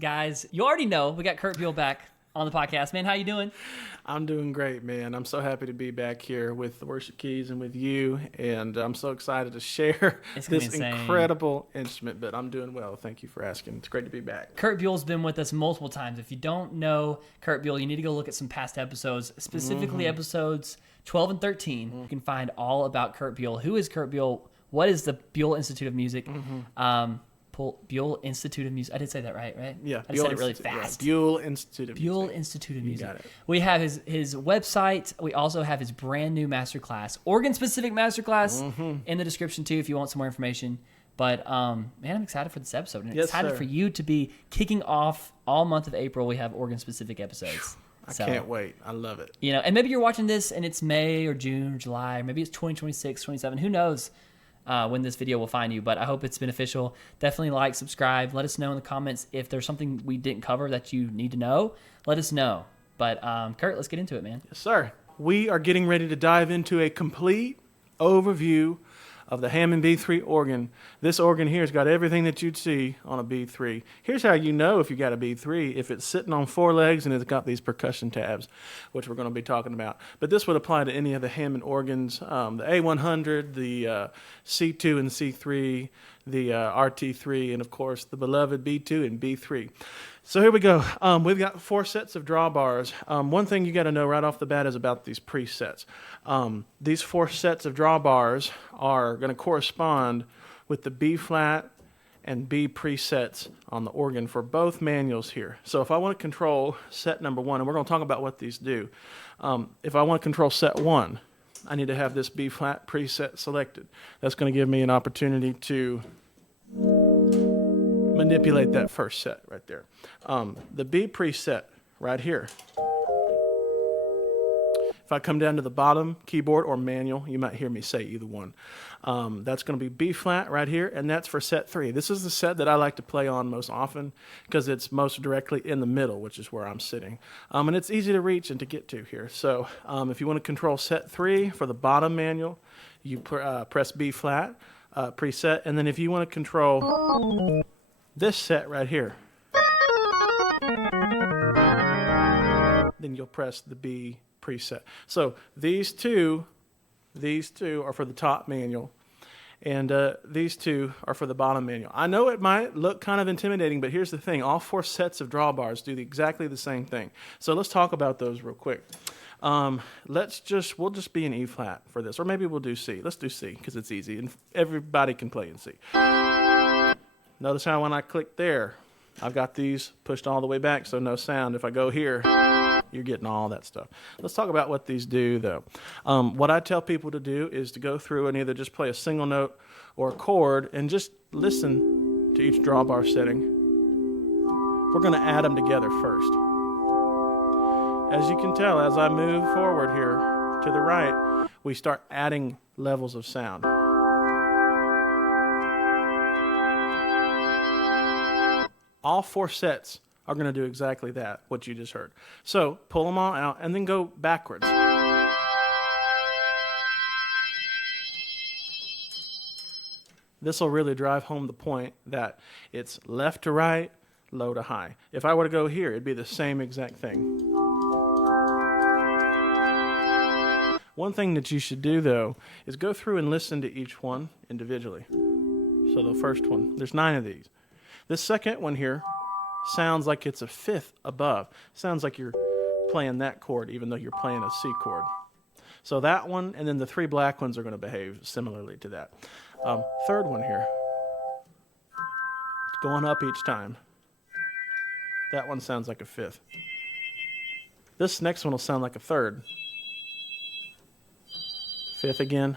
Guys, you already know we got Curt Buell back on the podcast. Man, how you doing? I'm doing great, man. I'm so happy to be back here with the Worship Keys and with you, and I'm so excited to share this incredible instrument, but I'm doing well. Thank you for asking. It's great to be back. Curt Buell's been with us multiple times. If you don't know Curt Buell, you need to go look at some past episodes, specifically episodes 12 and 13. You can find all about Curt Buell. Who is Curt Buell? What is the Buell Institute of Music? Buell Institute of Music. I did say that right? Yeah. I said it really fast. Yeah, Buell Institute of Music. Buell Institute of Music. You got it. We have his website. We also have his brand new masterclass, organ-specific masterclass, in the description too if you want some more information. But man, I'm excited for this episode. And excited for you to be kicking off all month of April. We have organ-specific episodes. I can't wait. I love it. You know, and maybe you're watching this and it's May or June or July, or maybe it's 2026, 27. Who knows? When this video will find you, but I hope it's beneficial. Definitely like, subscribe. Let us know in the comments if there's something we didn't cover that you need to know. Let us know. But Curt, let's get into it, man. Yes, sir. We are getting ready to dive into a complete overview of the Hammond B3 organ. This organ here has got everything that you'd see on a B3. Here's how you know if you got a B3, if it's sitting on four legs and it's got these percussion tabs, which we're going to be talking about. But this would apply to any of the Hammond organs, the A100, the C2 and C3, the RT3, and of course the beloved B2 and B3. So here we go. We've got 4 sets of drawbars. One thing you got to know right off the bat is about these presets. These 4 sets of drawbars are going to correspond with the B flat and B presets on the organ for both manuals here. So if I want to control set number 1, and we're going to talk about what these do. If I want to control set 1, I need to have this B flat preset selected. That's going to give me an opportunity to manipulate that first set right there. The B preset right here. If I come down to the bottom keyboard or manual, you might hear me say either one. That's going to be B flat right here, and that's for set 3. This is the set that I like to play on most often because it's most directly in the middle, which is where I'm sitting. And it's easy to reach and to get to here. So if you want to control set 3 for the bottom manual, you press B flat preset, and then if you want to control this set right here, then you'll press the B preset. So these two are for the top manual, and these 2 are for the bottom manual. I know it might look kind of intimidating, but here's the thing. All 4 sets of drawbars do exactly the same thing. So let's talk about those real quick. We'll just be in E flat for this, or maybe we'll do C. Let's do C because it's easy and everybody can play in C. Notice how when I click there, I've got these pushed all the way back, so no sound. If I go here, you're getting all that stuff. Let's talk about what these do, though. What I tell people to do is to go through and either just play a single note or a chord and just listen to each drawbar setting. We're going to add them together first. As you can tell, as I move forward here to the right, we start adding levels of sound. All 4 sets are going to do exactly that, what you just heard. So pull them all out and then go backwards. This will really drive home the point that it's left to right, low to high. If I were to go here, it'd be the same exact thing. One thing that you should do, though, is go through and listen to each one individually. So the first one, there's 9 of these. This second one here sounds like it's a 5th above. Sounds like you're playing that chord even though you're playing a C chord. So that one, and then the 3 black ones are going to behave similarly to that. Third one here. It's going up each time. That one sounds like a 5th. This next one will sound like a 3rd. 5th again.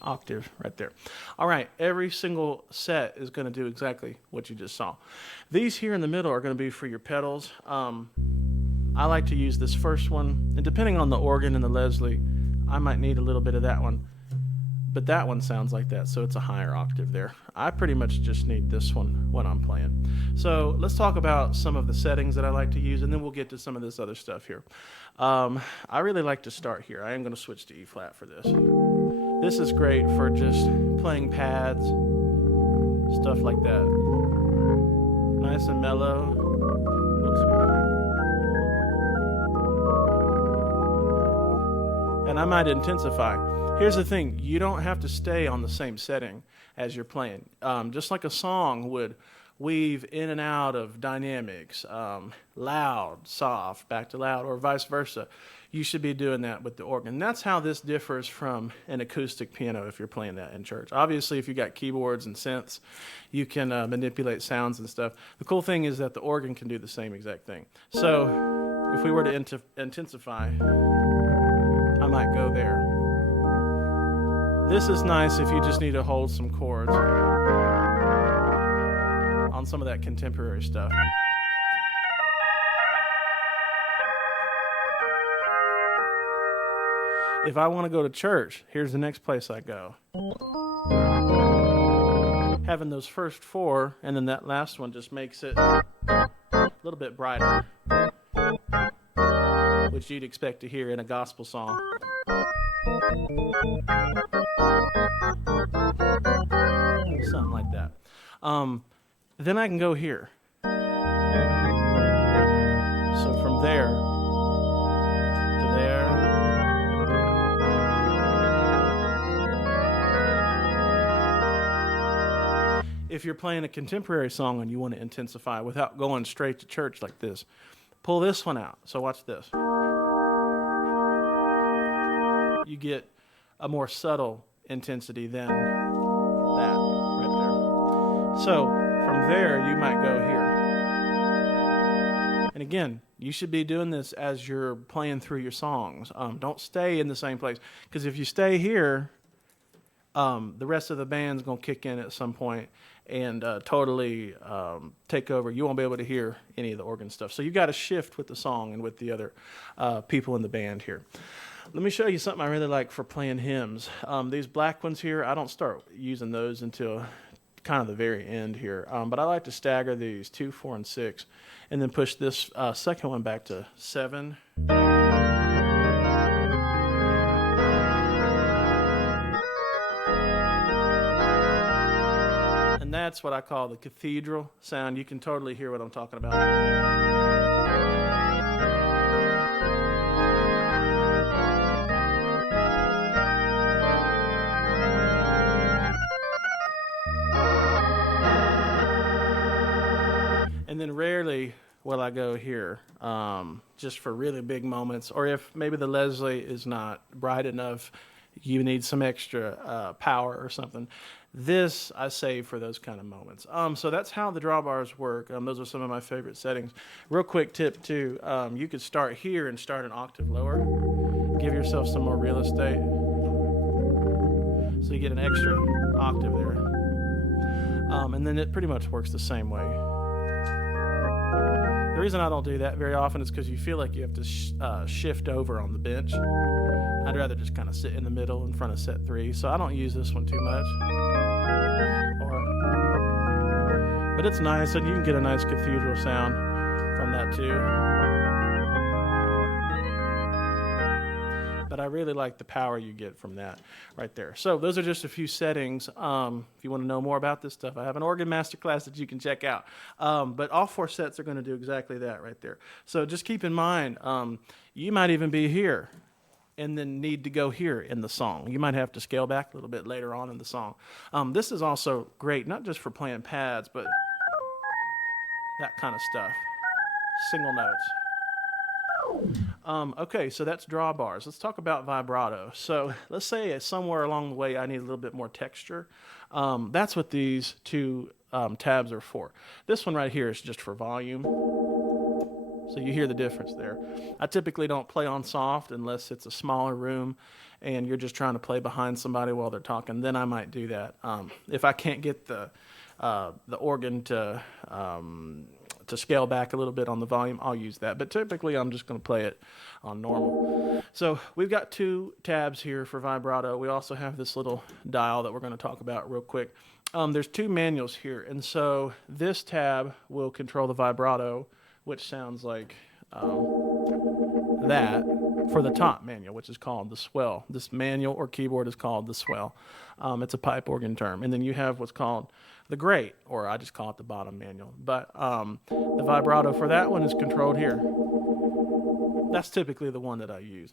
Octave right there. All right, every single set is going to do exactly what you just saw. These here in the middle are going to be for your pedals. I like to use this first one, and depending on the organ and the Leslie, I might need a little bit of that one. But that one sounds like that, so it's a higher octave there. I pretty much just need this one when I'm playing. So let's talk about some of the settings that I like to use, and then we'll get to some of this other stuff here. I really like to start here. I am going to switch to E flat for this. This is great for just playing pads, stuff like that. nice and mellow. Oops. And I might intensify. Here's the thing, you don't have to stay on the same setting as you're playing. Just like a song would weave in and out of dynamics, loud, soft, back to loud, or vice versa. You should be doing that with the organ. That's how this differs from an acoustic piano if you're playing that in church. Obviously, if you got keyboards and synths, you can manipulate sounds and stuff. The cool thing is that the organ can do the same exact thing. So if we were to intensify, I might go there. This is nice if you just need to hold some chords on some of that contemporary stuff. If I want to go to church, here's the next place I go. Having those first four, and then that last one just makes it a little bit brighter, which you'd expect to hear in a gospel song. Something like that. Then I can go here. So from there to there. If you're playing a contemporary song and you want to intensify without going straight to church like this, pull this one out. So watch this. You get a more subtle intensity than that right there. So from there, you might go here. And again, you should be doing this as you're playing through your songs. Don't stay in the same place, because if you stay here, the rest of the band's going to kick in at some point and totally take over. You won't be able to hear any of the organ stuff. So you got to shift with the song and with the other people in the band here. Let me show you something I really like for playing hymns. These black ones here, I don't start using those until kind of the very end here. But I like to stagger these 2, 4, and 6, and then push this second one back to 7. And that's what I call the cathedral sound. You can totally hear what I'm talking about. And then rarely will I go here, just for really big moments, or if maybe the Leslie is not bright enough, you need some extra power or something. This I save for those kind of moments. So that's how the drawbars work. Those are some of my favorite settings. Real quick tip too, you could start here and start an octave lower. Give yourself some more real estate. So you get an extra octave there. And then it pretty much works the same way. The reason I don't do that very often is because you feel like you have to shift over on the bench. I'd rather just kind of sit in the middle in front of set 3, so I don't use this one too much. But it's nice, and you can get a nice cathedral sound from that too. But I really like the power you get from that right there. So those are just a few settings. If you want to know more about this stuff, I have an organ masterclass that you can check out. But all 4 sets are going to do exactly that right there. So just keep in mind, you might even be here and then need to go here in the song. You might have to scale back a little bit later on in the song. This is also great, not just for playing pads, but that kind of stuff. Single notes. Okay, so that's drawbars. Let's talk about vibrato. So let's say somewhere along the way I need a little bit more texture. That's what these 2 tabs are for. This one right here is just for volume. So you hear the difference there. I typically don't play on soft unless it's a smaller room and you're just trying to play behind somebody while they're talking. Then I might do that. If I can't get the organ to scale back a little bit on the volume, I'll use that. But typically, I'm just going to play it on normal. So we've got 2 tabs here for vibrato. We also have this little dial that we're going to talk about real quick. There's 2 manuals here, and so this tab will control the vibrato, which sounds like that for the top manual, which is called the swell. This manual or keyboard is called the swell. It's a pipe organ term. And then you have what's called the great, or I just call it the bottom manual. But the vibrato for that one is controlled here. That's typically the one that I use.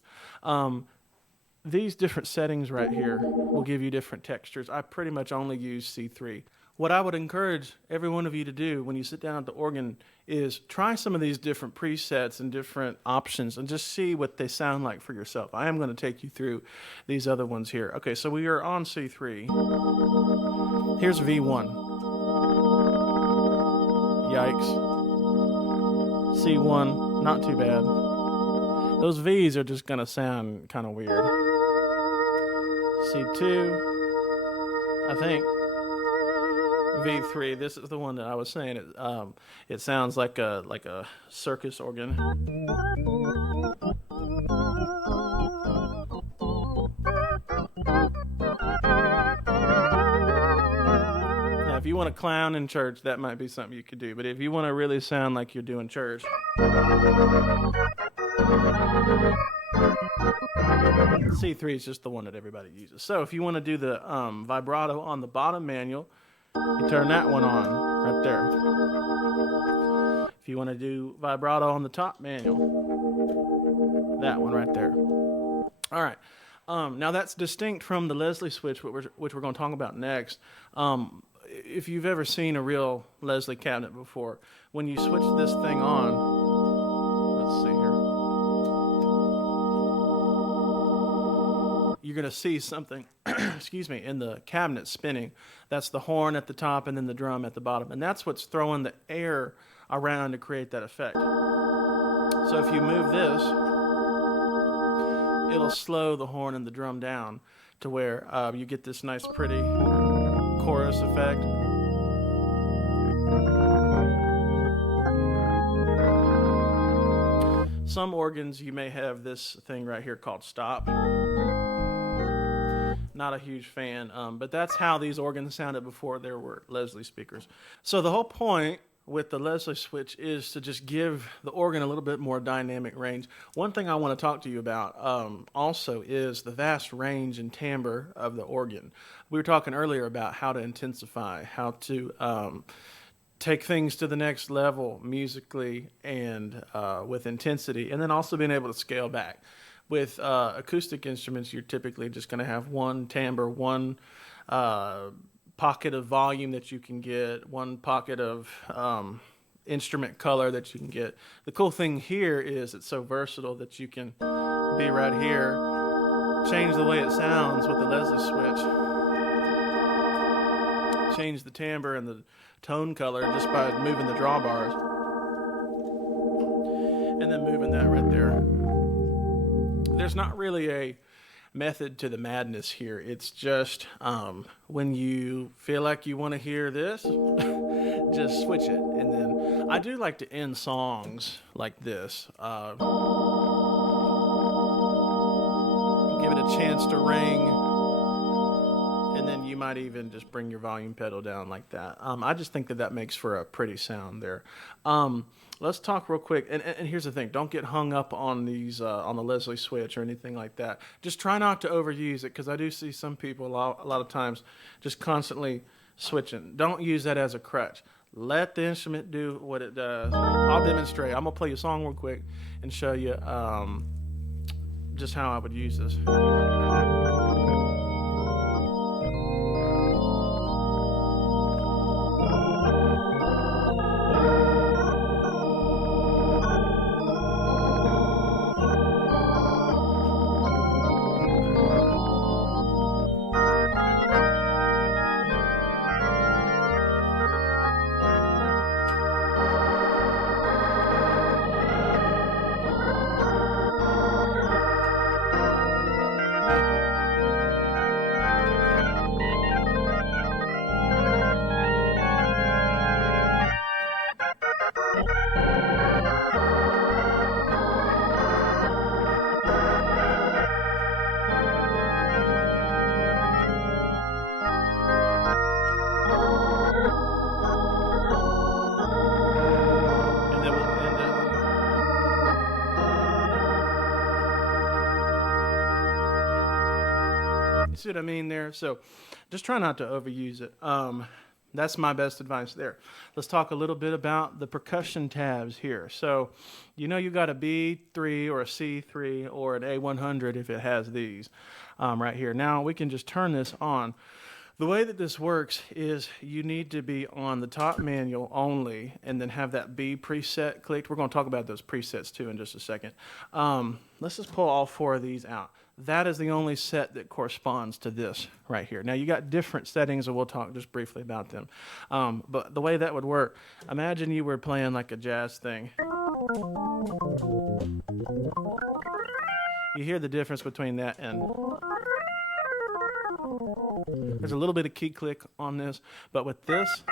These different settings right here will give you different textures. I pretty much only use C3. What I would encourage every one of you to do when you sit down at the organ is try some of these different presets and different options and just see what they sound like for yourself. I am going to take you through these other ones here. Okay, so we are on C3. Here's V1. Yikes. C1, not too bad. Those V's are just going to sound kind of weird. C2, I think. V3, this is the one that I was saying. It sounds like a circus organ. Now, if you want to clown in church, that might be something you could do. But if you want to really sound like you're doing church, C3 is just the one that everybody uses. So if you want to do the vibrato on the bottom manual, you turn that one on right there. If you want to do vibrato on the top manual, that one right there. All right. Now that's distinct from the Leslie switch, which we're going to talk about next. If you've ever seen a real Leslie cabinet before, when you switch this thing on, let's see here. You're going to see something, excuse me, in the cabinet spinning. That's the horn at the top and then the drum at the bottom. And that's what's throwing the air around to create that effect. So if you move this, it'll slow the horn and the drum down to where you get this nice, pretty chorus effect. Some organs, you may have this thing right here called stop. Not a huge fan, but that's how these organs sounded before there were Leslie speakers. So the whole point with the Leslie switch is to just give the organ a little bit more dynamic range. One thing I want to talk to you about also is the vast range and timbre of the organ. We were talking earlier about how to intensify, how to take things to the next level musically and with intensity, and then also being able to scale back. With acoustic instruments, you're typically just going to have one timbre, one pocket of volume that you can get, one pocket of instrument color that you can get. The cool thing here is it's so versatile that you can be right here, change the way it sounds with the Leslie switch, change the timbre and the tone color just by moving the drawbars, and then moving that right there. There's not really a method to the madness here. It's just when you feel like you want to hear this, just switch it. And then I do like to end songs like this. Give it a chance to ring. And then you might even just bring your volume pedal down like that. I just think that makes for a pretty sound there. Let's talk real quick. And here's the thing. Don't get hung up on these on the Leslie switch or anything like that. Just try not to overuse it, because I do see some people a lot of times just constantly switching. Don't use that as a crutch. Let the instrument do what it does. I'll demonstrate. I'm going to play you a song real quick and show you just how I would use this. See what I mean there? So just try not to overuse it. That's my best advice there. Let's talk a little bit about the percussion tabs here. So, you know, you got a B3 or a C3 or an A100 if it has these right here. Now we can just turn this on. The way that this works is you need to be on the top manual only and then have that B preset clicked. We're going to talk about those presets too in just a second. Let's just pull all 4 of these out. That is the only set that corresponds to this right here. Now you got different settings and we'll talk just briefly about them. But the way that would work, imagine you were playing like a jazz thing. You hear the difference between that and... There's a little bit of key click on this, but with this...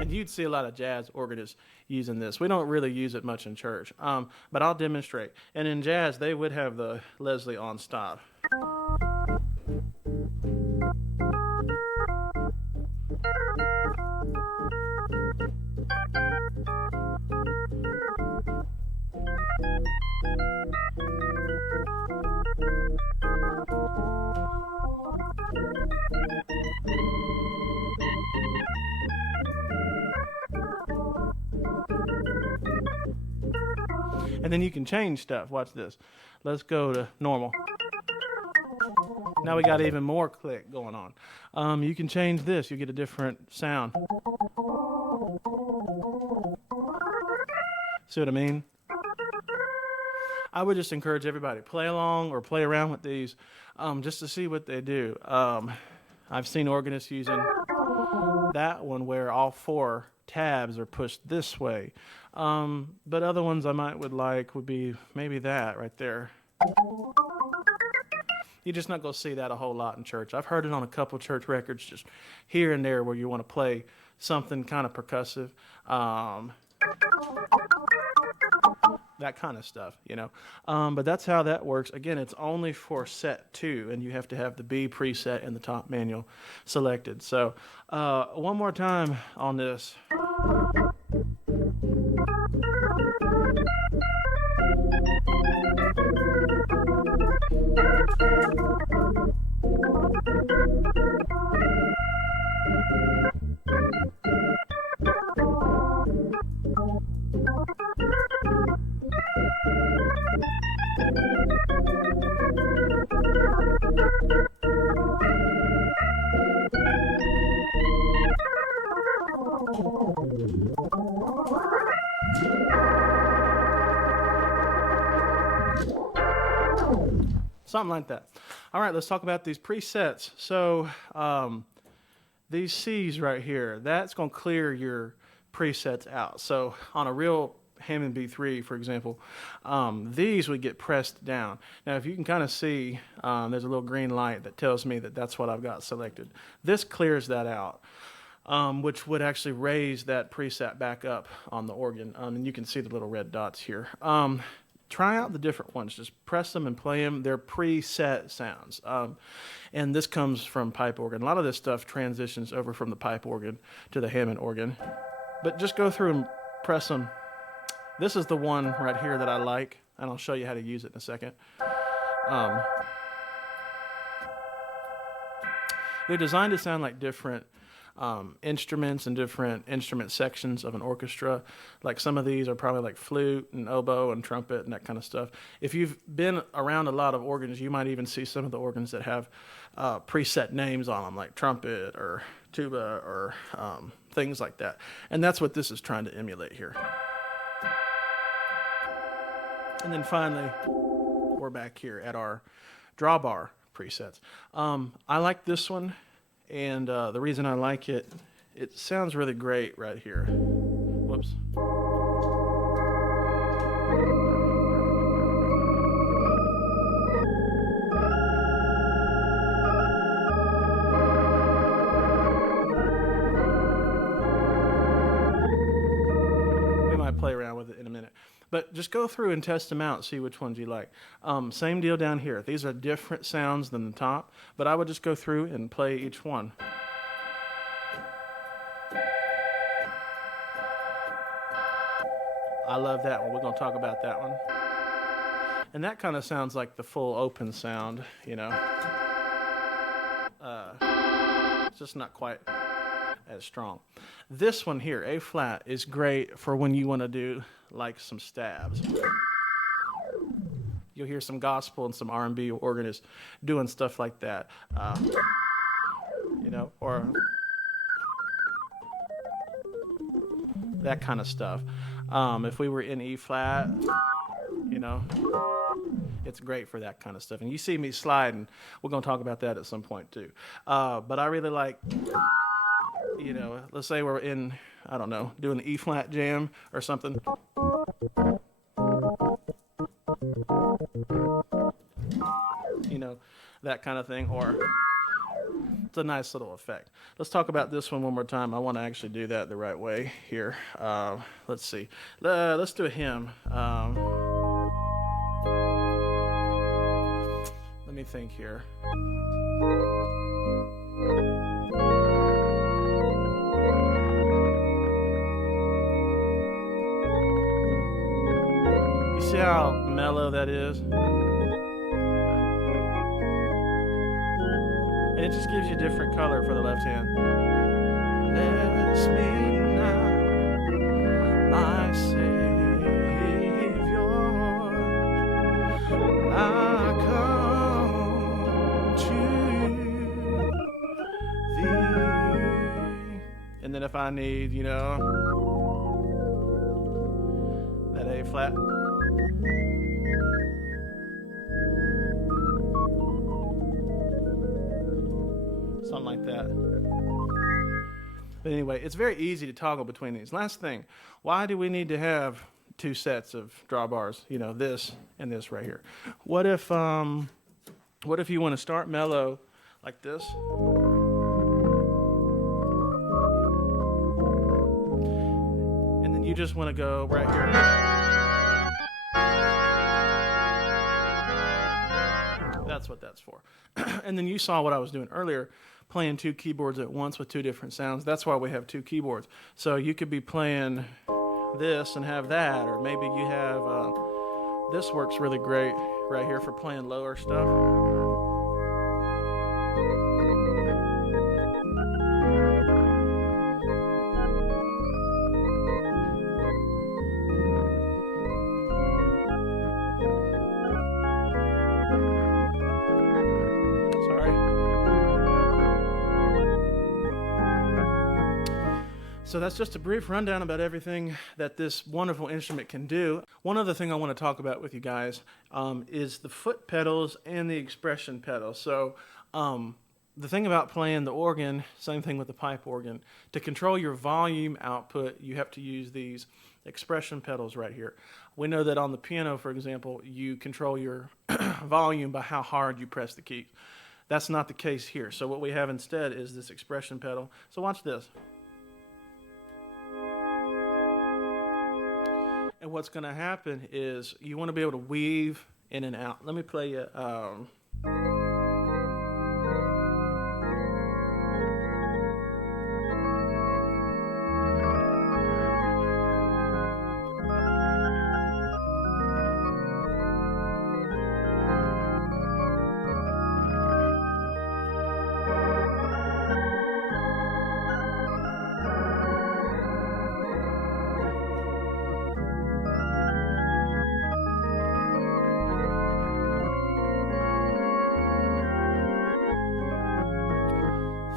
And you'd see a lot of jazz organists using this. We don't really use it much in church, but I'll demonstrate. And in jazz, they would have the Leslie on stop. And then you can change stuff. Watch this. Let's go to normal. Now we got even more click going on. You can change this. You get a different sound. See what I mean? I would just encourage everybody, play along or play around with these just to see what they do. I've seen organists using that one where all 4 tabs are pushed this way. But other ones I would be maybe that right there. You're just not going to see that a whole lot in church. I've heard it on a couple church records just here and there where you want to play something kind of percussive. That kind of stuff, you know. But that's how that works. Again, it's only for set 2, and you have to have the B preset in the top manual selected. So one more time on this. Something like that. All right, let's talk about these presets. So these C's right here, that's going to clear your presets out. So on a real Hammond B3, for example, these would get pressed down. Now, if you can kind of see, there's a little green light that tells me that that's what I've got selected. This clears that out, which would actually raise that preset back up on the organ. And you can see the little red dots here. Try out the different ones. Just press them and play them. They're preset sounds. And this comes from pipe organ. A lot of this stuff transitions over from the pipe organ to the Hammond organ. But just go through and press them. This is the one right here that I like, and I'll show you how to use it in a second. They're designed to sound like different instruments and different instrument sections of an orchestra. Like some of these are probably like flute and oboe and trumpet and that kind of stuff. If you've been around a lot of organs, you might even see some of the organs that have preset names on them, like trumpet or tuba or things like that. And that's what this is trying to emulate here. And then finally, we're back here at our drawbar presets. I like this one. And the reason I like it, it sounds really great right here. Whoops. We might play around with it in a minute. But just go through and test them out, see which ones you like. Same deal down here. These are different sounds than the top, but I would just go through and play each one. I love that one. We're going to talk about that one. And that kind of sounds like the full open sound, you know. It's just not quite as strong. This one here, A flat, is great for when you want to do like some stabs. You'll hear some gospel and some R&B organists doing stuff like that, you know, or that kind of stuff. If we were in E flat, you know, it's great for that kind of stuff. And you see me sliding. We're going to talk about that at some point too. But I really like, you know, let's say we're in, I don't know, doing the E flat jam or something. You know, that kind of thing. Or it's a nice little effect. Let's talk about this one more time. I want to actually do that the right way here. Let's see. Let's do a hymn. Let me think here. You see how mellow that is? And it just gives you a different color for the left hand. Bless me now, my Savior. I come to thee. And then if I need, you know, that A flat. Something like that. But anyway, it's very easy to toggle between these. Last thing, why do we need to have two sets of drawbars? You know, this and this right here. What if you want to start mellow like this? And then you just want to go right here. That's what that's for. And then you saw what I was doing earlier, playing two keyboards at once with two different sounds. That's why we have two keyboards. So you could be playing this and have that, or maybe you have, this works really great right here for playing lower stuff. So that's just a brief rundown about everything that this wonderful instrument can do. One other thing I want to talk about with you guys is the foot pedals and the expression pedals. So the thing about playing the organ, same thing with the pipe organ, to control your volume output, you have to use these expression pedals right here. We know that on the piano, for example, you control your volume by how hard you press the keys. That's not the case here. So what we have instead is this expression pedal. So watch this. And what's going to happen is you want to be able to weave in and out. Let me play you.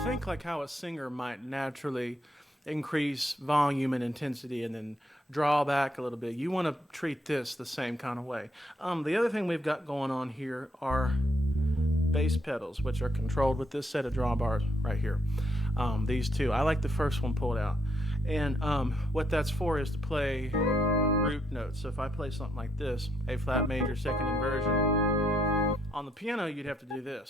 Think like how a singer might naturally increase volume and intensity and then draw back a little bit. You want to treat this the same kind of way. The other thing we've got going on here are bass pedals, which are controlled with this set of drawbars right here. These two. I like the first one pulled out. And what that's for is to play root notes. So if I play something like this, A flat major second inversion, on the piano you'd have to do this.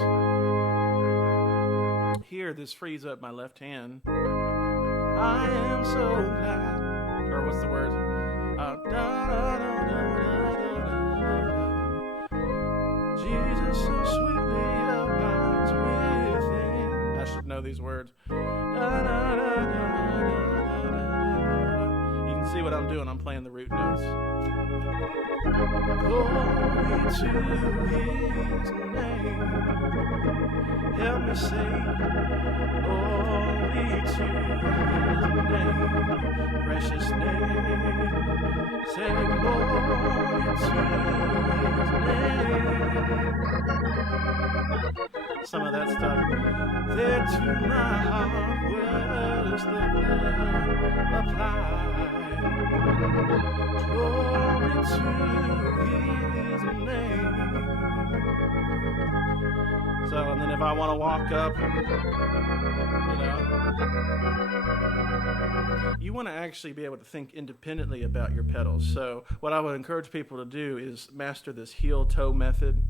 Here, this frees up my left hand. I am so glad. Or what's the word? Jesus so sweetly abides within. I should know these words. You can see what what I'm doing. I'm playing the root notes. Glory to his name. Help me say, glory to his name. Precious name. Say glory to his name. Some of that stuff. There to my heart was the blood applied. Glory to his name. So, and then if I want to walk up, you want to actually be able to think independently about your pedals. So what I would encourage people to do is master this heel-toe method,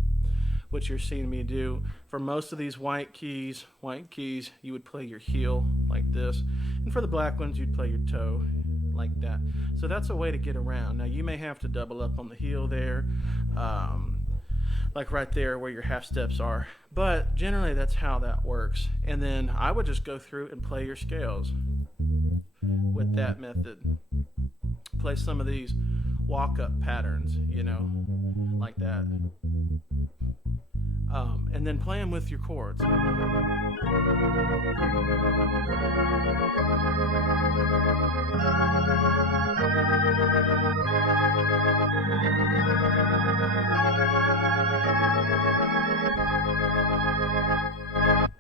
which you're seeing me do. For most of these white keys, you would play your heel like this. And for the black ones, you'd play your toe like that. So that's a way to get around. Now, you may have to double up on the heel there, like right there where your half steps are. But generally, that's how that works. And then I would just go through and play your scales with that method. Play some of these walk-up patterns, like that. And then play them with your chords.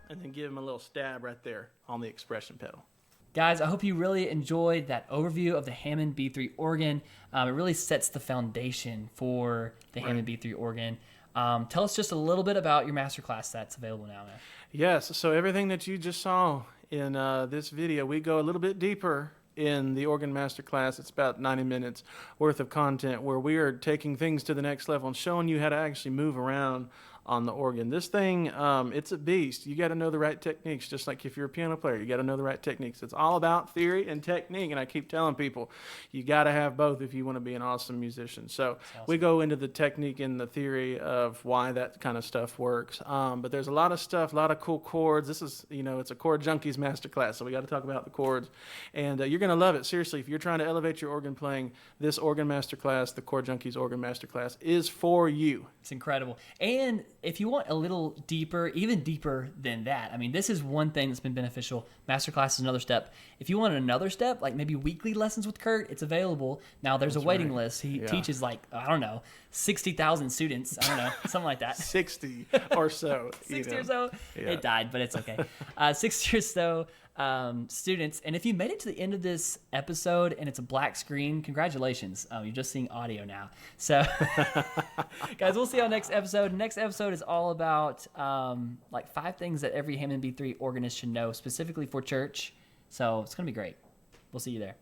And then give them a little stab right there on the expression pedal. Guys, I hope you really enjoyed that overview of the Hammond B3 organ. It really sets the foundation for the Hammond B3 organ. Tell us just a little bit about your masterclass that's available now, man. Yes, so everything that you just saw in this video, we go a little bit deeper in the organ masterclass. It's about 90 minutes worth of content where we are taking things to the next level and showing you how to actually move around on the organ. This thing, it's a beast. You got to know the right techniques, just like if you're a piano player, you got to know the right techniques. It's all about theory and technique, and I keep telling people, you got to have both if you want to be an awesome musician. So awesome. We go into the technique and the theory of why that kind of stuff works. But there's a lot of stuff, a lot of cool chords. This is, it's a chord junkies masterclass, so we got to talk about the chords. And you're going to love it. Seriously, if you're trying to elevate your organ playing, this organ masterclass, the Chord Junkies organ masterclass, is for you. It's incredible. And if you want a little deeper, even deeper than that, I mean, this is one thing that's been beneficial. Masterclass is another step. If you want another step, like maybe weekly lessons with Curt, it's available. Now, there's a waiting list. He teaches 60,000 students. I don't know, something like that. 60 or so. 60 or so. Yeah. It died, but it's okay. 60 or so students. And if you made it to the end of this episode and it's a black screen, congratulations. You're just seeing audio now. So, guys, we'll see you on next episode. Next episode is all about 5 things that every Hammond B3 organist should know, specifically for church. So it's going to be great. We'll see you there.